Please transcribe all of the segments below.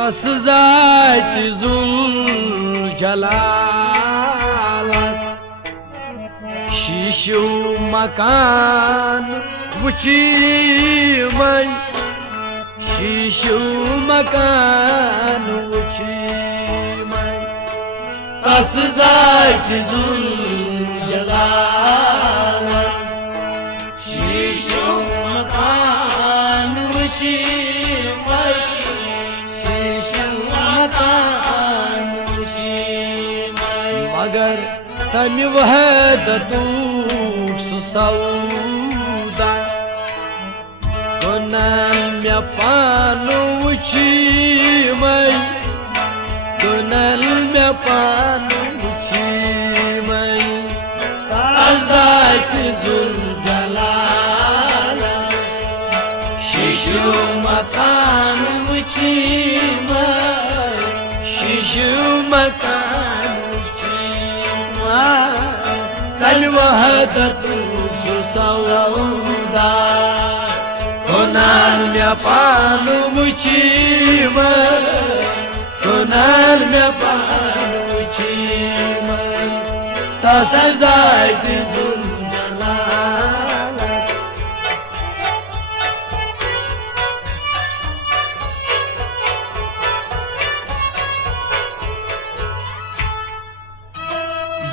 तस जाति जुल जलालस शीशु मकान वुची मैं शीशु मकान वुची मैं तस जाति जुल जलालस शीशु मकान वुची मगर तमि वहदतु सौदा कुनन मे पानु वुची मैं कुनन मे पानु वुची मैं तज़ात जुल जलाल शिशु मकान वुची मैं शिशु मकान तमि वहदतु सौदा कुनन मे पानु वुची मैं कुनन मे पानु वुची मैं तस जाति जुल जलालस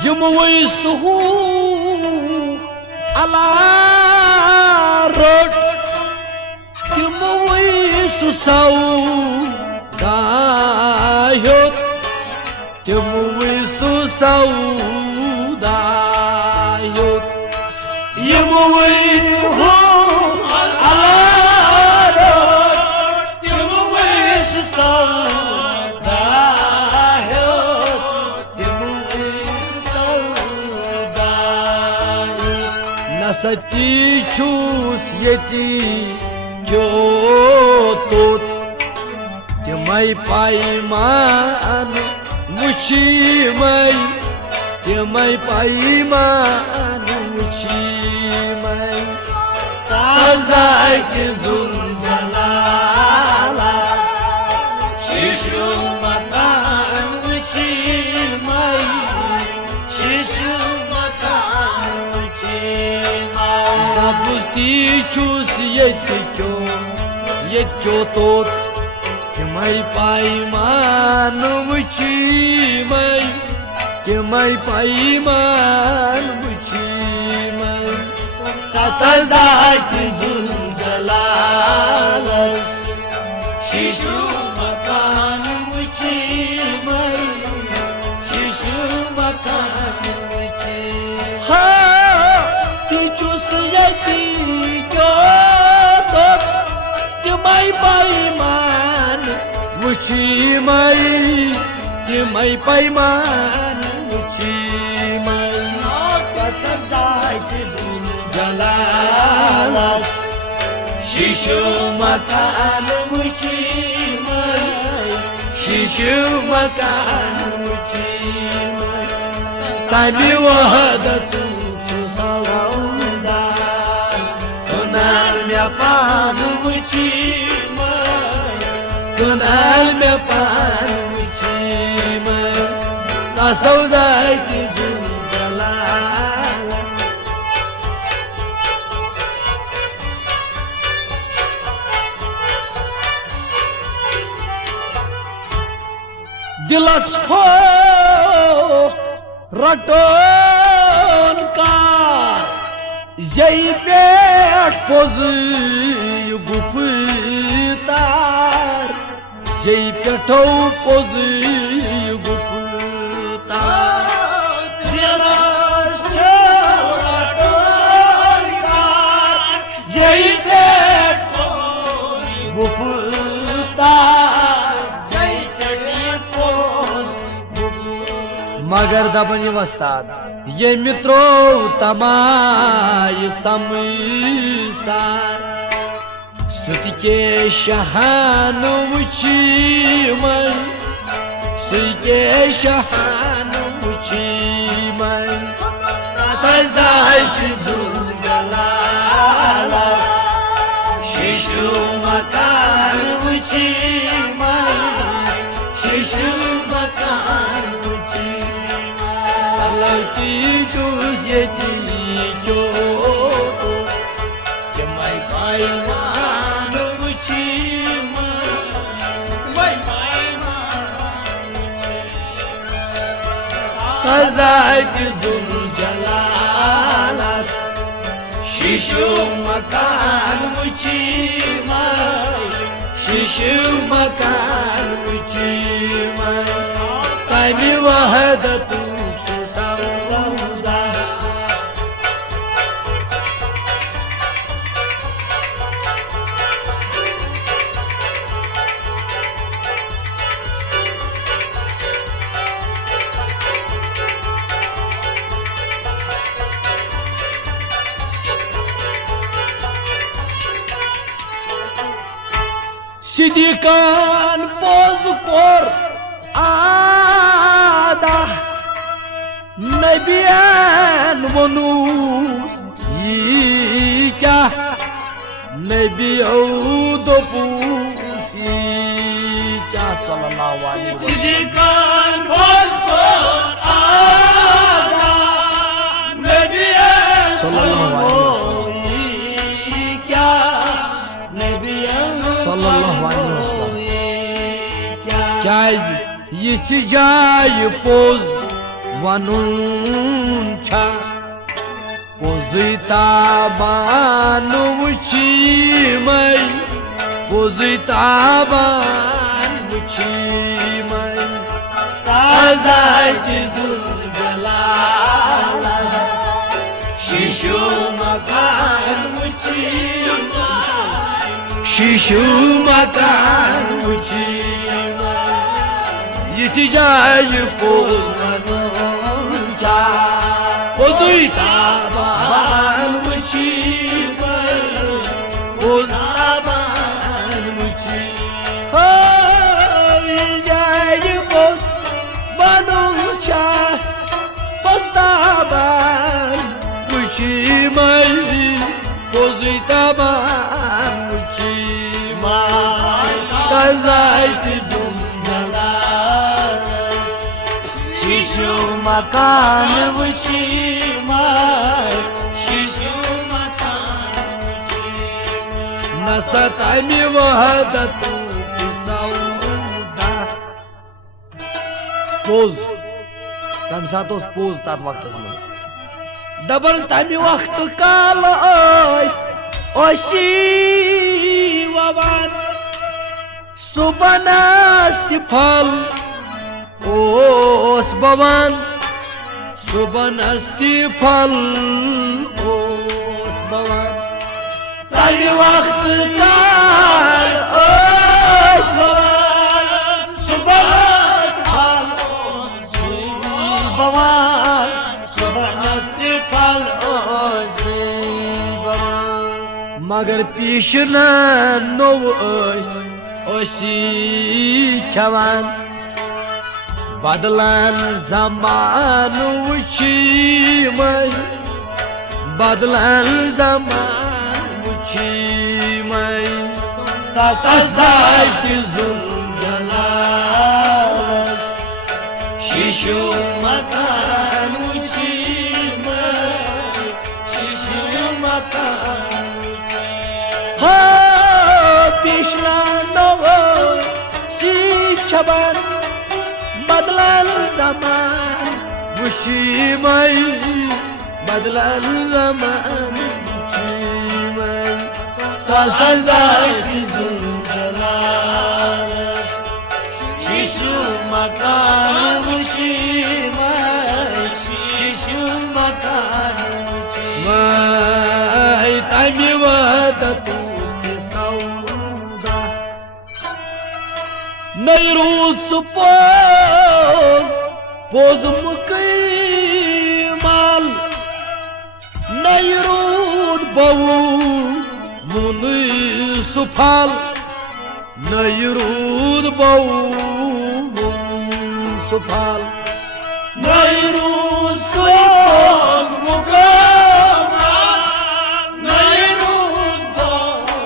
यम वैसहु अला रोट यम वैसु सौदायोत यम वैसु सौदायोत यम वैसहु अला रोट यम वैसु सच्ची छूस यती जो तोत तिमय पाईमान वुची मैं तिमय पाईमान वुची मैं तज़ात जुल जलालस शिशु मकान वुची मैं शिशु मकान वुची बुस्ती चूस यत्यो तोत तिमय पाईमान वुची मैं तिमय पाईमान वुची मैं तज़ात जुल जलालस शिशु मकान वुची मैं शिशु मकान वुची तिमय पाईमान वुची मैं तिमय पाईमान वुची मैं तज़ात जुल जलालस शिशु मकान वुची मैं शिशु मकान वुची मैं तमि वहदतु सौदा कुनन मे पानु वुची मैं कुनन मे पानु वुची मैं तज़ात जुल जलालस दिलस हो रटोन का जई पेट पोज गुफ्तार जई पेठो पोज गुफ्तार दिलस हो रटोन का जई पेट पोज गुफ्तार जई पेट पोज मगर दपन वस्ताद ये मित्रो तमाय समसार सुके शहान वुची मैं सुके शहान वुची मैं तज़ात जुल जलालस शिशु मकान वुची मैं Alaki chus yeti kyoto Jamai bai manu chima Bai manu Kazait zul jalalas Shishu makan muchimai Shishu makan muchimai Taimi wahadatu Sidikan bozkor ada Nebiyen vonus yika Nebi udopus yika Sallallahu aleyhi ve sellem Sidikan bozkor ada Nebiyen Sallallahu Sallallahu aleyhi ve sellem Kaz yisi jay poz vanun cha Pozita banu chimai Pozita banu chimai Kazait zul jalalas Shishu makan chimai Shishu makan muchima Yiti jay pozvanun cha Pozuita ban muchima Pozaban muchima Yiti jay pozvanun cha Pozaban muchima Pozuita ban muchima Kazait zundalas Shishu makan muchima Shishu makan muchima Nasatami wahadatu sauda Poz Tam saat os poz tat vaktas mein Dabar tami vakt kal Osi vavan Subanasti phal Os bavan Subanasti phal Os bavan Tami vakt kal Os bavan Subanasti phal Os bavan Subanasti phal Os bavan Magar pishna nov osi chavan Badlan zamanu chimai Badlan zamanu chimai Kazait zul jalalas Shishu makan chimai Shishu makan Pishna novo si chaban Badlan zaman mushimai Badlan zaman mushimai Kazait zul jalalas Shishu makan mushimai Shishu makan mushimai Taimi wadatu Nairus poz mukimal Nairud bavu municipal Nairud bavu municipal Nairus poz mukimal Nairud bavu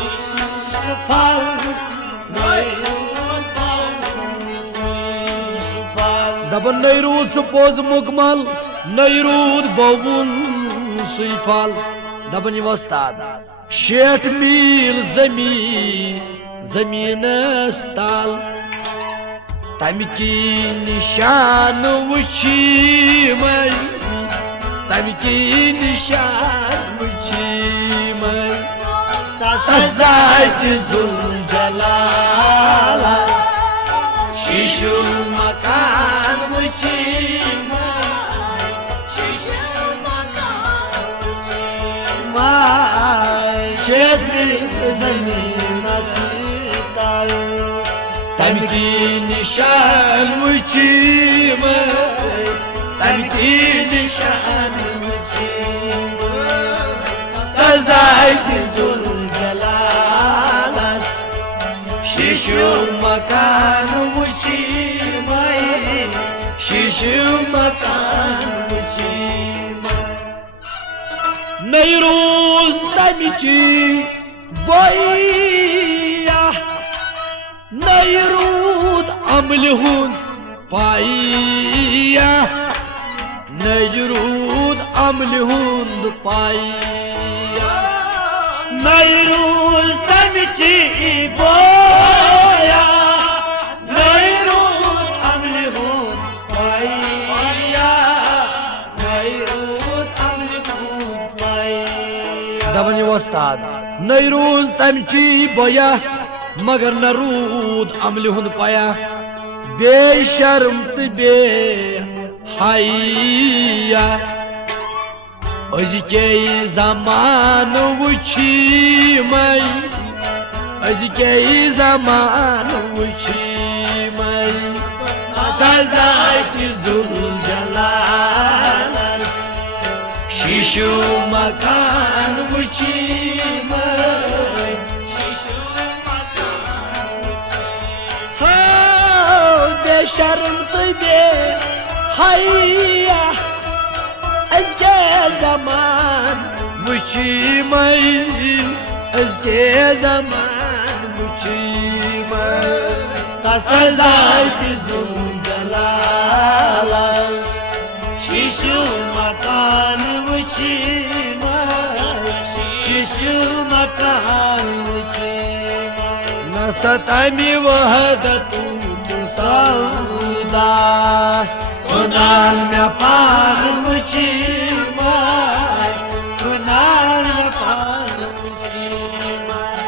municipal pose मुकमल नैरूद बोबुन सुफल दपन वस्ताद 60 मील जमीनस तल तमकी निशान वुची मैं तमकी निशान वुची मैं तजात जुल जलाल शिशु मकान वुची तमकी निशान वुची तमकी निशान वुची सजाए जुल जलालस शिशु मकान वुची शिशु मकान वुची नैरूज तमिची बोया नैरूद अमलहुन पाइया नैरूद अमलहुन पाइया नैरूज तमिची बोया नैरूद अमलहुन पाइया नैरूद अमलहुन पाइया दबनी वस्ताद नैरूज तमिची बोया मगर न रूद अमल हुन पाया बेशर्म तो बे हाइया अजके जमान वुची मैं अजके जमान वुची मैं तजात जुल जलाल शिशु मकान वुची मैं शर्म तो बे हाइया अजके जमान वुची मैं अजके जमान वुची मैं तजात जुल जलाल शिशु मकान वुची मैं शिशु मकान वुची न सतामी वहदतु सौदा कुनाल में पान मुझी माय कुनाल में पान मुझी माय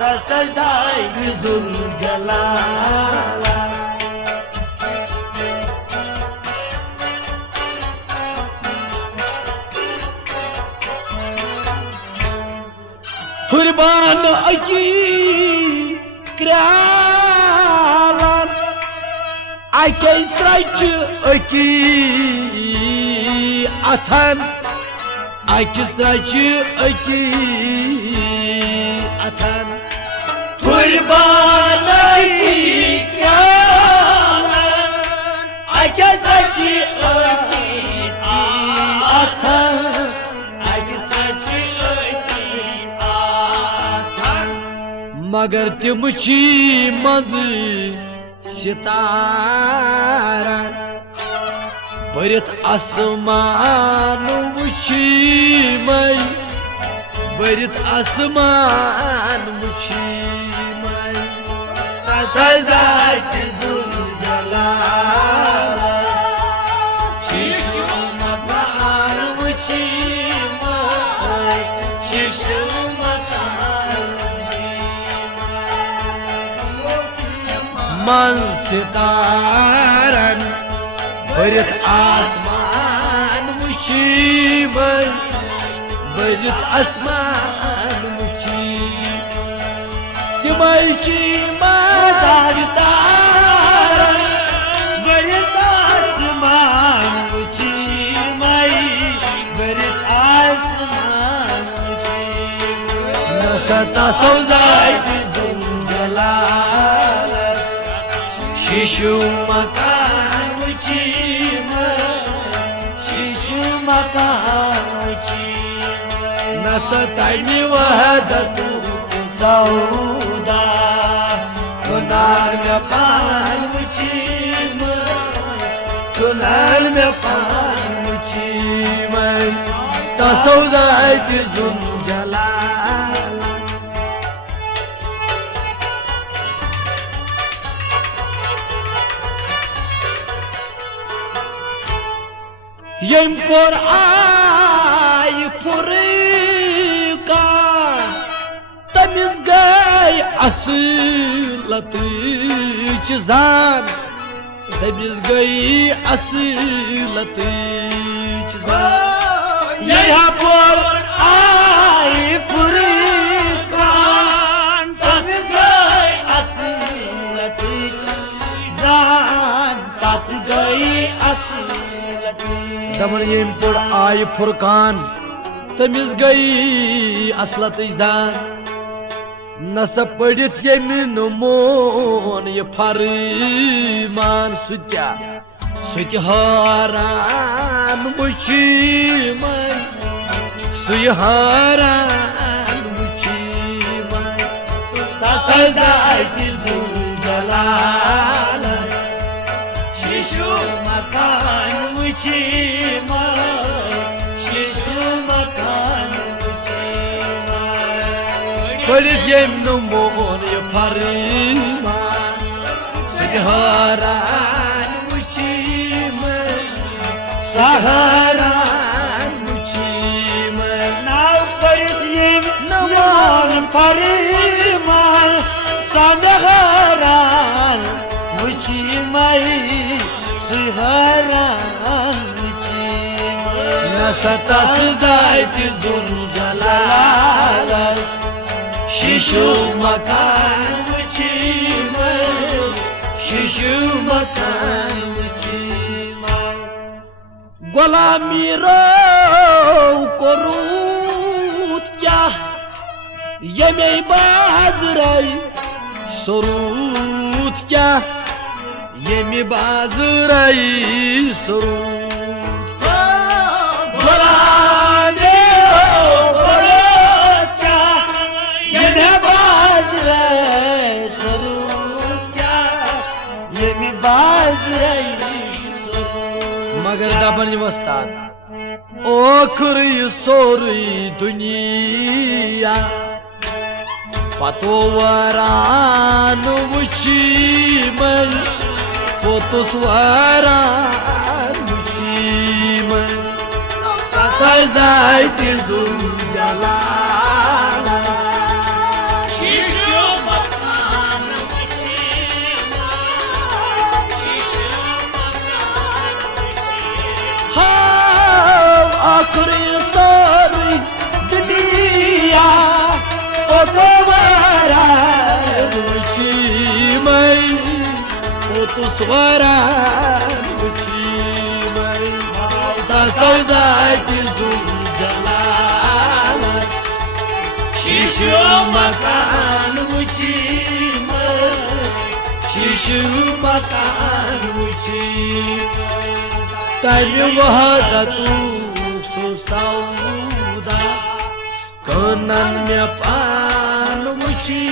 तसदाई जुल जलाला कुर्बान अकी क्रालन आके सच अकी अथन आके सच अकी अथन कुर्बान अकी क्रालन आके सच अकी अथन आके सच अकी अथन मगर तिमची मज सितारा बरित आसमान वुची मैं बरित आसमान वुची मैं तजात जुल जलाल शिशु मकान वुची मैं शिशु मन सितारन बरित आसमान वुची मैं बरित आसमान वुची तिमची मजा सितारन बरित आसमान वुची मैं बरित आसमान वुची न सता सौजात जुल जलाल शिशु मकान वुची शिशु मकान वुची न सताई वहदतु सौदा कुनाल में पान वुची कुनाल कनन में पान मुची मैं तसौ जायति जुन जलाला यम पर आय फुरका तमिस गई असलत जान तमिस गई असलत जान यहाँ पर आय फुरका तमिस गई असलत जान तस गई असलत दमन यम पर आय फुरकान तमिस गई असलत जान नस पढ़ित यमिन मोन ये फरमान सुत्या सुत हारान मुझी मैं सुय हारान मुझी मैं तसजायति जुन जलाला शिशु मकान मुची शिशु मकान पढ़ित यमिन मोन ये फरमान सुत हारान मुझी मैं सहारान मुझी मैं नाव पढ़ित यमिन मोन फरमान सहारान मुची सहारान मुची नसतस जायति जुन जलाला शिशु मकान मुची मैं शिशु मकान मुची मैं गुलामी रो कोरूत क्या यमे बाजराई सरूत क्या यमे बाजराई सरूत गुलामी रो कोरूत क्या यमे बाजराई सरूत क्या यमे बाजराई मगर दबन वस्ताद ओखर सोरी दुनिया पतो वरान वुची मन पोतुस वरान वुची मन तजायति जुन जलाला शिशु मकान मुची शिशु मकान आखिर सोरी दुनिया पतो वरान वुची मैं पोतुस वरान वुची मैं तसौ जायति जुन जलाला शिशु मकान मुची शिशु मकान मुची तमि वहदतु सुसौदा कनन में पान मुची